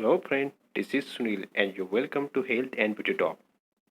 Hello friend, this is Sunil and you're welcome to Health and Beauty Talk.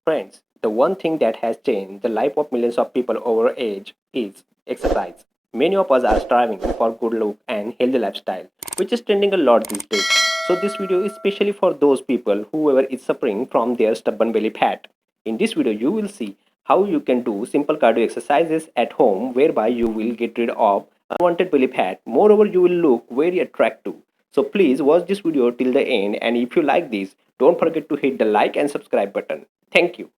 Friends, the one thing that has changed the life of millions of people over age is exercise. Many of us are striving for good look and healthy lifestyle, which is trending a lot these days. So this video is especially for those people whoever is suffering from their stubborn belly fat. In this video, you will see how you can do simple cardio exercises at home whereby you will get rid of unwanted belly fat. Moreover, you will look very attractive. So please watch this video till the end, and if you like this, don't forget to hit the like and subscribe button. Thank you.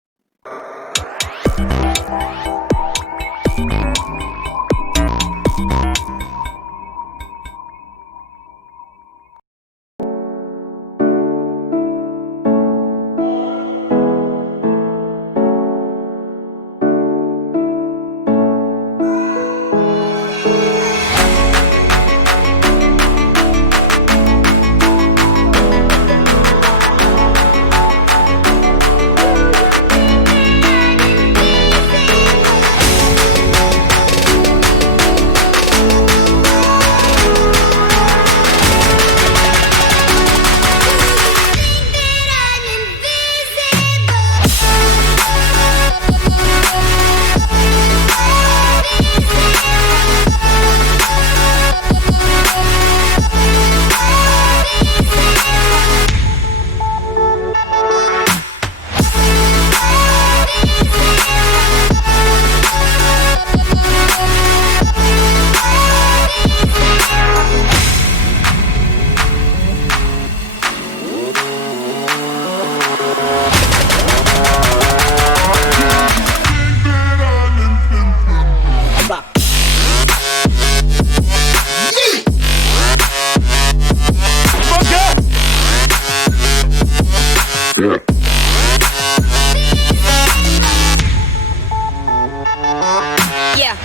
Yeah.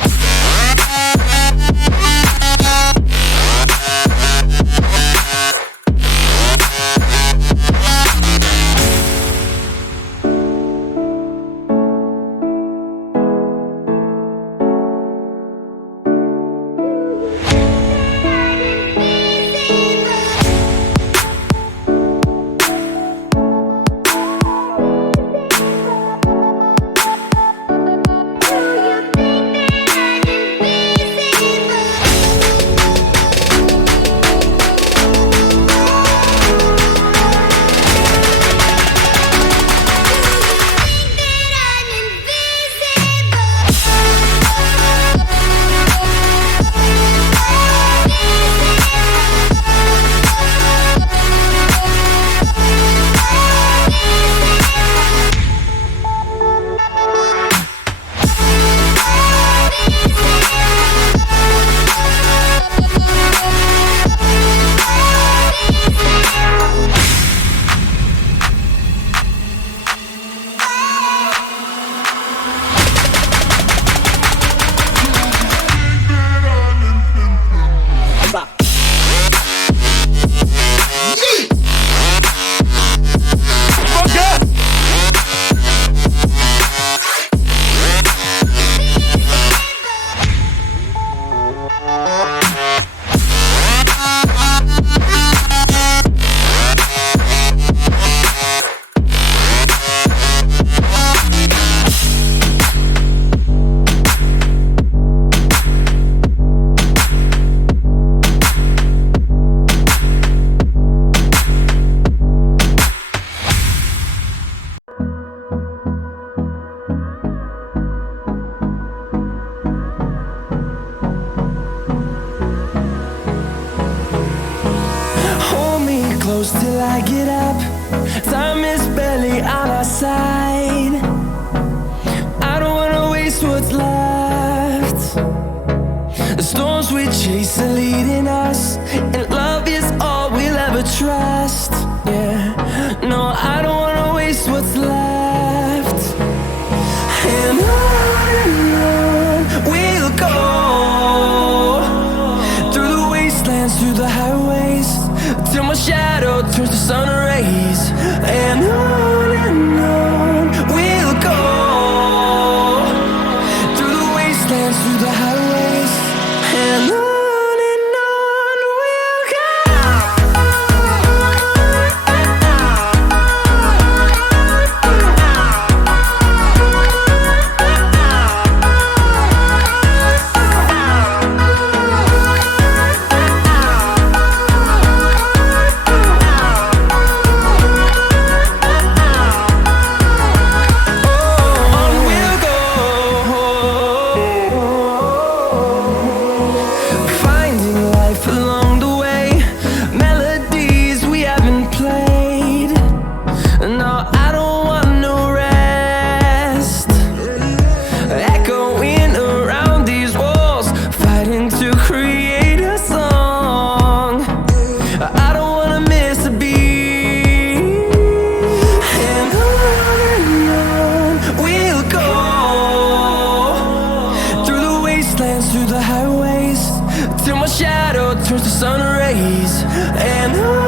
Hold me close till I get up. Time is barely on our side. I don't wanna waste what's left. The storms we chase are leading us, and love is all we'll ever trust. Yeah, no, I don't wanna waste what's left. And on we'll go, through the wastelands, through the highways, till my shadow turns to sun rays. And on we'll go, through the wastelands, through the highways. And on days, and